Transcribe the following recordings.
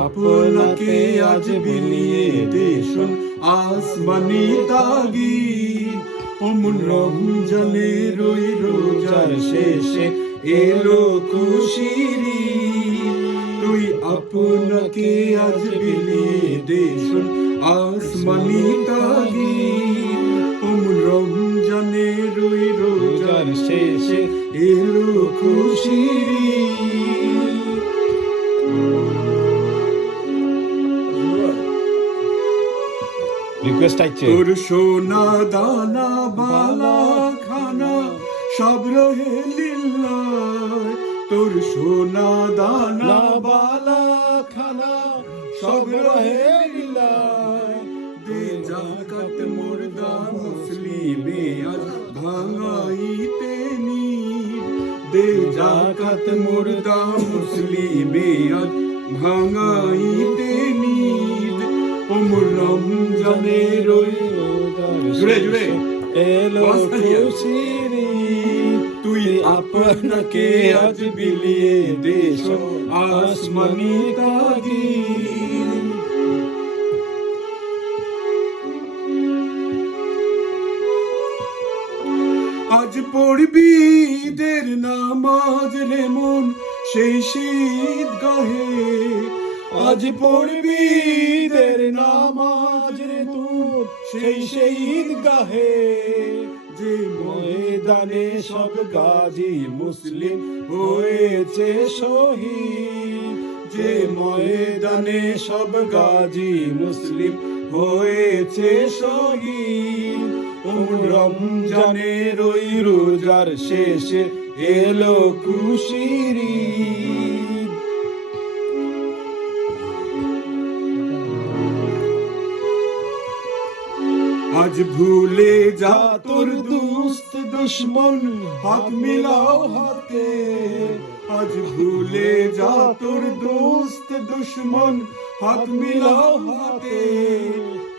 আপনাকে আজ বিলিয়ে দেশন আসমানি তাগিদ। অমন রমজানের ওই রোজার শেষে এলো খুশির ঈদ। তুই আপনাকে আজ বিলিয়ে দেশন আসমানি তাগিদ। অমন রমজানের ওই রোজার শেষে এলো খুশির ঈদ। রিকোয়েস্ট আইছে তোর সোনা দানা বালা খানা সব রহে লিল্লাহ। তোর সোনা দানা বালা খানা সব রহে লিল্লাহ। দে যাকাত মুর্দা মুসলিমে আজ ভাঙাইতে নিদ। দে যাকাত মুর্দা মুসলিমে আজ ভাঙাইতে নিদ। অমর রমজানের ওই জুড়ে জুড়ে এলো খুশির ঈদ। তুই আপনাকে আজ বিলিয়ে দেশন আসমানি তাগিদ। আজ পড়বি ঈদের নামাজ রে মন সেই শীতগাহে। আজ পড়বি ঈদের নামাজ রে তুই সেই ঈদগাহে। যে ময়দানে সব গাজী মুসলিম হয়েছে শহীদ। যে ময়দানে সব গাজী মুসলিম হয়েছে শহীদ। রমজানের ওই রোজার শেষে এলো খুশির ঈদ। আজ ভুলে যা তোর দুস্ত দুশ্মন হাত মিলাও হাতে। আজ ভুলে যা তোর দোস্ত দুশ্মন হাত মিলাও হাতে।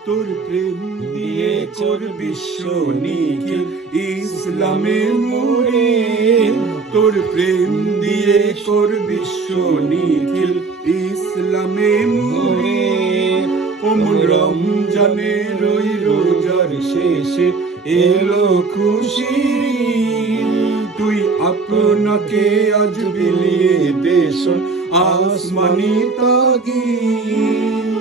তোর প্রেম দিয়ে কর বিশ্ব নিখিল ইসলামে মোরে। তোর প্রেম দিয়ে কর বিশ্ব নিখিল ইসলামে মোরে। অমন রমজানের ওই রোজার শেষে এলো খুশির ঈদ। তুই আপনাকে আজ বিলিয়ে দেশন আসমানি তাগিদ।